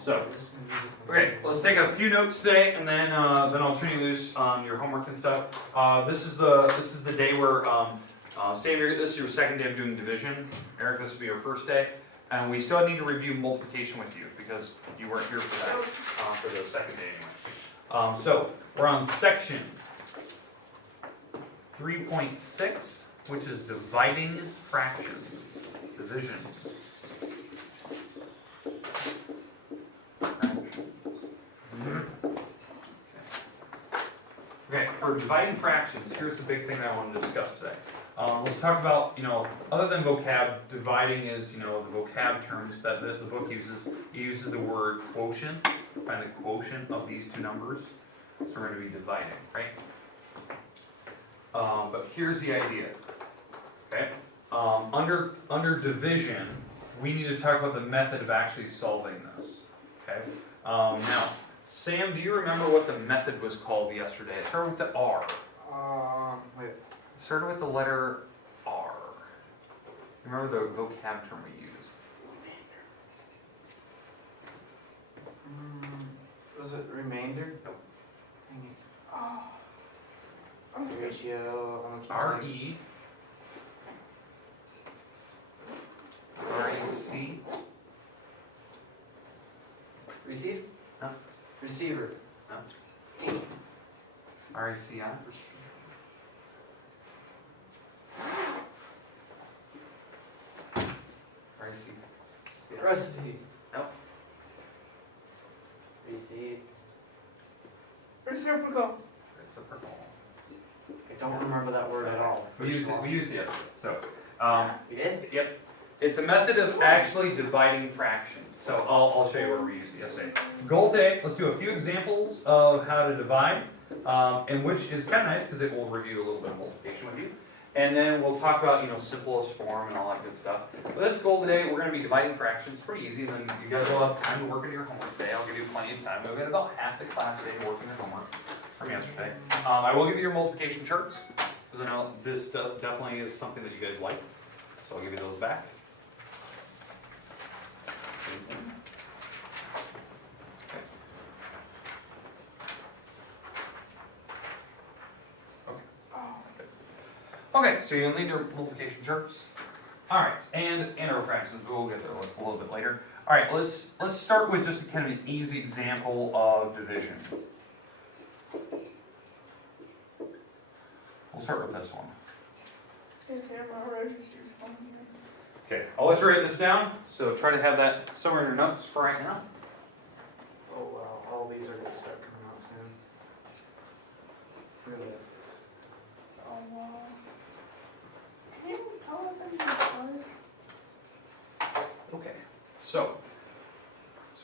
So, okay, let's take a few notes today, and then I'll turn you loose on your homework and stuff. This is the day where Sam, this is your second day of doing division. Eric, this will be your first day, and we still need to review multiplication with you because you weren't here for that for the second day anyway. So we're on section 3.6, which is dividing fractions, division. Okay, for dividing fractions, here's the big thing that I want to discuss today. Let's talk about, other than vocab, dividing is, the vocab terms that the book uses. It uses the word quotient, find the quotient of these two numbers. So we're going to be dividing, right? But here's the idea, okay? Under division, we need to talk about the method of actually solving this, okay? Now, Sam, do you remember what the method was called yesterday? It started with the R. Wait. It started with the letter R. Remember the vocab term we used? Was it remainder? Nope. Ratio. R-E. R-E-C. Receive? No. Receiver. No. R-E-C-I. R-E-C. Recipe. No. Receive. Reciprocal. Reciprocal. I don't remember that word at all. We used it yesterday. So, We did? yep. It's a method of actually dividing fractions. So I'll show you where we used it yesterday. Goal day, let's do a few examples of how to divide, and which is kind of nice because it will review a little bit of multiplication with you. And then we'll talk about, simplest form and all that good stuff. But this goal today, we're going to be dividing fractions. Pretty easy. And then you guys will have time to work on your homework today. I'll give you plenty of time. We'll get about half the class today to work on your homework from yesterday. I will give you your multiplication charts, because I know this definitely is something that you guys like. So I'll give you those back. Okay, so you'll need your multiplication charts. All right, and our fractions. We'll get there a little bit later. All right, let's start with just kind of an easy example of division. We'll start with this one. Okay, I'll let you write this down. So try to have that somewhere in your notes for right now. Oh wow, all these are going to start coming out soon. Really? Oh wow. Can you tell them Okay, so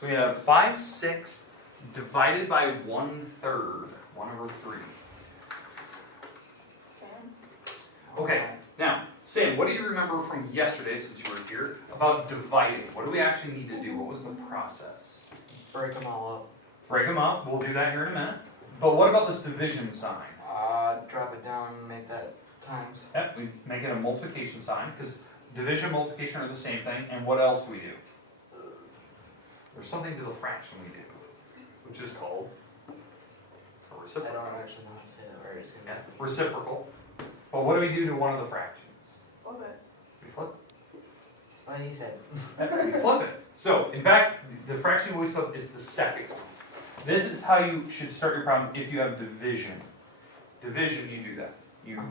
we have 5/6 divided by 1/3, 1/3. Sam? Okay, now, Sam, what do you remember from yesterday, since you were here, about dividing? What do we actually need to do? What was the process? Break them all up. Break them up. We'll do that here in a minute. But what about this division sign? Drop it down and make that times. Yep, we make it a multiplication sign, because division and multiplication are the same thing. And what else do we do? There's something to the fraction we do, which is called a I reciprocal. don't actually know how to say that right. It's gonna Yeah, reciprocal. But what do we do to one of the fractions? Love it. We flip What he said. it. We flip it. So, in fact, the fraction we always flip is the second one. This is how you should start your problem if you have division. Division, you do that. You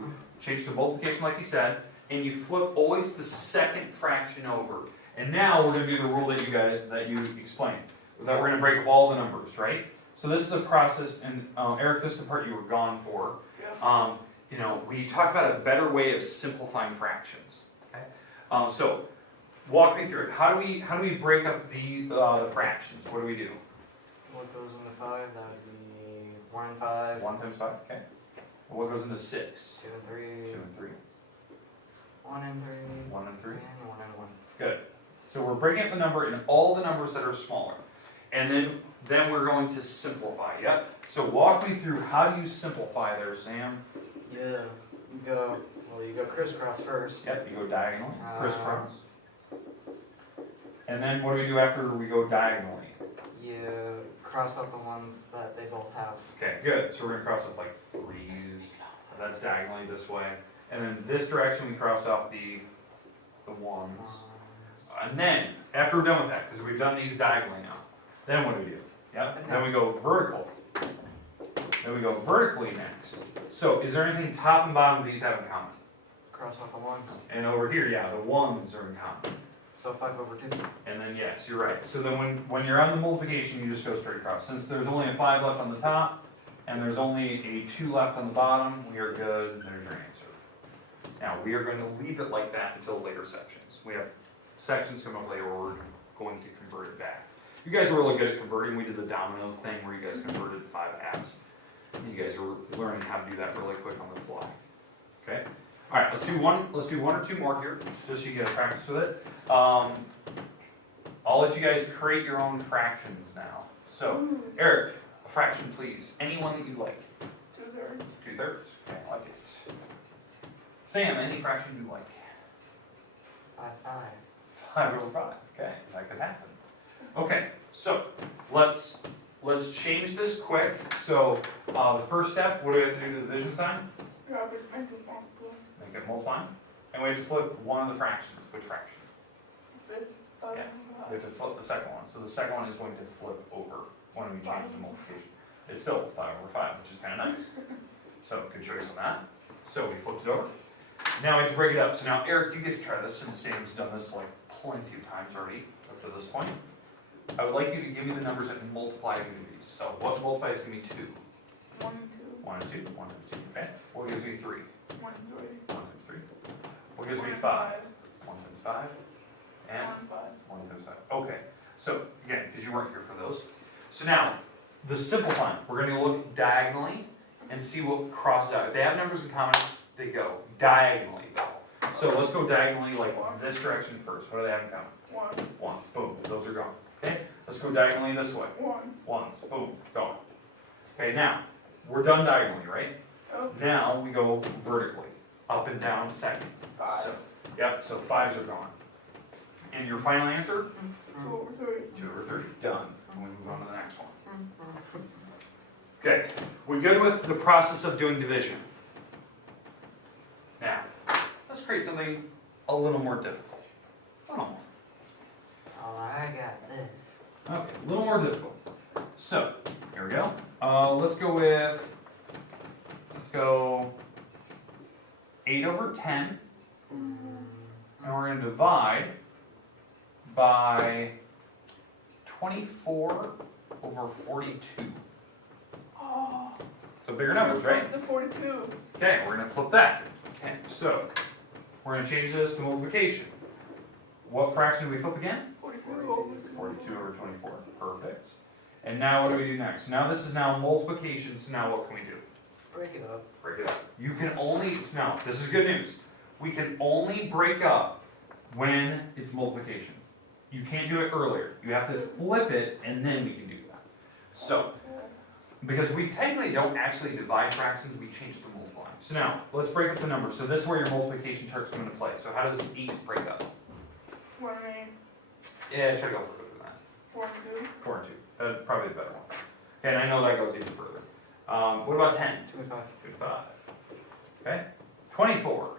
change the multiplication like you said, and you flip always the second fraction over. And now we're going to do the rule that you explained. That we're going to break up all the numbers, right? So this is the process, and Eric, this is the part you were gone for. Yeah. We talked about a better way of simplifying fractions. Okay. So walk me through it. How do we break up the fractions? What do we do? What goes into 5? That would be 1 and 5. 1 times 5. Okay. Well, what goes into 6? 2 and 3. 2 and 3. 1 and 3. 1 and 3. And 1 and 1. Good. So we're breaking up the number in all the numbers that are smaller. And then we're going to simplify, yep? So walk me through, how do you simplify there, Sam? Yeah. You go crisscross first. Yep, you go diagonally, crisscross. And then what do we do after we go diagonally? to cross out the ones that they both have. Okay, good. So we're gonna cross off like 3's. That's diagonally this way. And then this direction, we cross off the 1's. And then, after we're done with that, because we've done these diagonally now, then what do we do? Yep, then we go vertical. Then we go vertically next. So, is there anything top and bottom of these have in common? Cross out the ones. And over here, yeah, the 1's are in common. So 5 over 2. And then, yes, you're right. So then when you're on the multiplication, you just go straight across. Since there's only a 5 left on the top, and there's only a 2 left on the bottom, we are good. There's your answer. Now, we are going to leave it like that until later sections. We have sections coming up later where we're going to convert it back. You guys were really good at converting. We did the domino thing where you guys converted 5 halves. You guys were learning how to do that really quick on the fly. Okay? All right, let's do one or two more here, just so you get a practice with it. I'll let you guys create your own fractions now. So, Eric, a fraction, please. Any one that you like. 2/3. 2/3. Okay, I like it. Sam, any fraction you like. 5/5. 5 over 5. Okay, that could happen. Okay, so let's change this quick. So the first step, what do we have to do to the division sign? Yeah, but make it multiple. Make it multiplying. And we have to flip one of the fractions. Which fraction? Fifth, Yeah. We have to flip the second one. So the second one is going to flip over when we change the multiplication. It's still 5 over 5, which is kind of nice. So good choice on that. So we flipped it over. Now we have to break it up. So now Eric, you get to try this since Sam's done this like plenty of times already up to this point. I would like you to give me the numbers that multiply into these. So what multiplies give me 2? 1 and 2. 1 and 2, 1 and 2. Okay. What gives me 3? 1 and 3. 1 and 3. What gives me 5? 1 times 5. And 1 and 5. 1 times 5. Okay. So again, because you weren't here for those. So now, the simplifying. We're going to look diagonally and see what crosses out. If they have numbers in common, they go diagonally though. So let's go diagonally like this direction first. What do they have in common? 1. 1. Boom. Those are gone. Okay. Let's go diagonally this way. 1. 1s. Boom. Gone. Okay. Now we're done diagonally, right? Okay. Now we go vertically, up and down second. 5. So, yep. So 5s are gone. And your final answer? 2 over 3. 2 over 3. Done. And we move on to the next one. Okay. We're good with the process of doing division. Now, let's create something a little more difficult. A little more. Oh, I got this. Okay, a little more difficult. So, here we go. Let's go 8 over 10, and we're going to divide by 24 over 42. Oh. So bigger numbers, right? The 42. Okay, we're going to flip that. Okay, so we're going to change this to multiplication. What fraction do we flip again? 42 over 42 over 24. Perfect. And now what do we do next? Now this is now multiplication, so now what can we do? Break it up. Break it up. You can only, now this is good news. We can only break up when it's multiplication. You can't do it earlier. You have to flip it and then we can do that. So, because we technically don't actually divide fractions, we change it to multiply. So now, let's break up the numbers. So this is where your multiplication charts come into play. So how does 8 break up? 1 and 8. Yeah, try to go further than that. 4 and 2. 4 and 2. That's probably the better one. Okay, and I know that goes even further. What about 10? 2 and 5. 2 and 5. Okay. 24.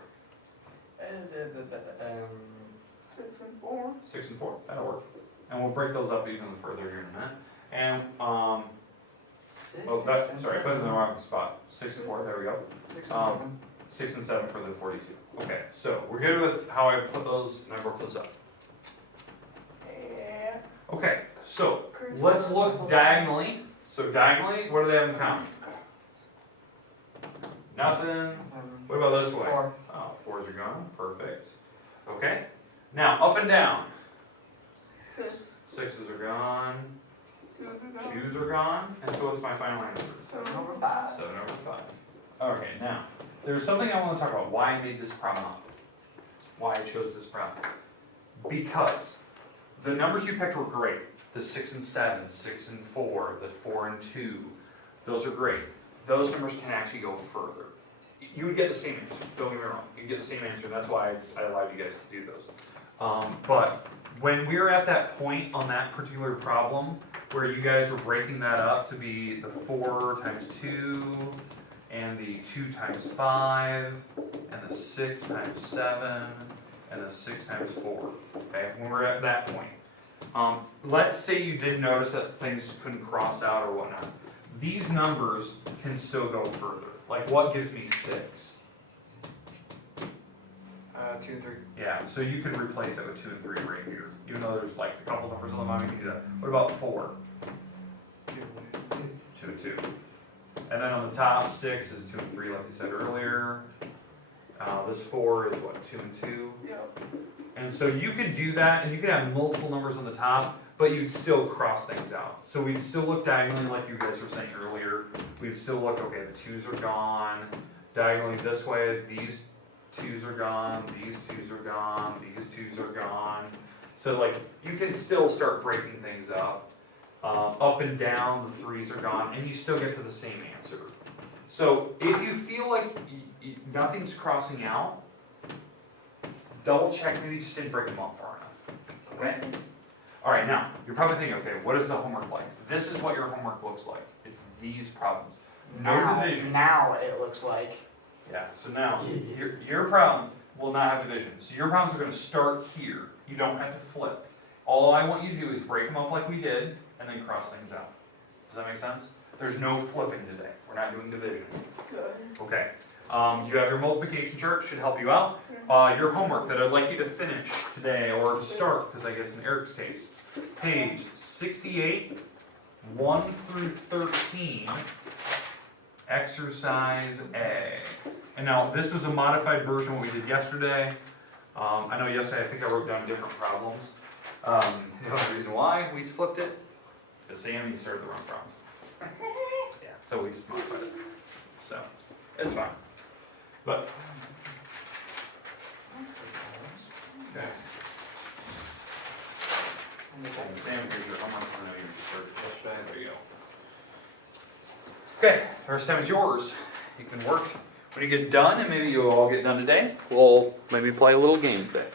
6 and 4. 6 and 4. That'll work. And we'll break those up even further here in a minute. And, 6. oh, that's, sorry, I put it in the wrong spot. 6 and 4, there we go. 6 and 7. 6 and 7 for the 42. Okay, so we're good with how I put those, and I broke those up. Yeah. Okay, so let's look diagonally. So diagonally, what do they have in common? Nothing. What about this way? 4. Oh, 4s are gone. Perfect. Okay. Now, up and down. 6. 6s are gone. 2s are gone. 2s are gone. And so what's my final answer? 7 over over 5. 5. 7 over 5. Okay, now, there's something I want to talk about. Why I made this problem up. Why I chose this problem. Because the numbers you picked were great. The 6 and 7, 6 and 4, the 4 and 2. Those are great. Those numbers can actually go further. You would get the same answer. Don't get me wrong. You'd get the same answer. That's why I allowed you guys to do those. But when we were at that point on that particular problem, where you guys were breaking that up to be the 4 times 2, and the 2 times 5, and the 6 times 7, and the 6 times 4, okay, when we're at that point. Let's say you did notice that things couldn't cross out or whatnot. These numbers can still go further. Like, what gives me 6? 2 and 3. Yeah, so you could replace it with 2 and 3 right here. Even though there's like a couple numbers on the bottom, you can do that. What about 4? 2 and 2. 2 and 2. And then on the top, 6 is 2 and 3, like you said earlier. This 4 is what, 2 and 2? Yep. And so you could do that, and you could have multiple numbers on the top, but you'd still cross things out. So we'd still look diagonally like you guys were saying earlier. We'd still look, okay, the 2's are gone. Diagonally this way, these 2's are gone, these 2's are gone, these 2's are gone. So like, you can still start breaking things up. Up and down, the 3's are gone, and you still get to the same answer. So if you feel like nothing's crossing out, double check, maybe you just didn't break them up far enough, okay? All right, now, you're probably thinking, okay, what is the homework like? This is what your homework looks like. It's these problems. No division. Now it looks like. Yeah, so now, your problem will not have division. So your problems are going to start here. You don't have to flip. All I want you to do is break them up like we did, and then cross things out. Does that make sense? There's no flipping today. We're not doing division. Good. Okay. You have your multiplication chart, should help you out. Your homework that I'd like you to finish today, or to start, because I guess in Eric's case, page 68, 1 through 13, exercise A. And now, this is a modified version of what we did yesterday. I know yesterday I think I wrote down different problems. The only reason why we flipped it is Sammy started the wrong problems. Yeah, so we just modified it. So, it's fine. But, okay. Sam, here's your homework. I know you started yesterday. There you go. Okay, the rest of the time is yours. You can work when you get done, and maybe you'll all get done today. We'll maybe play a little game today.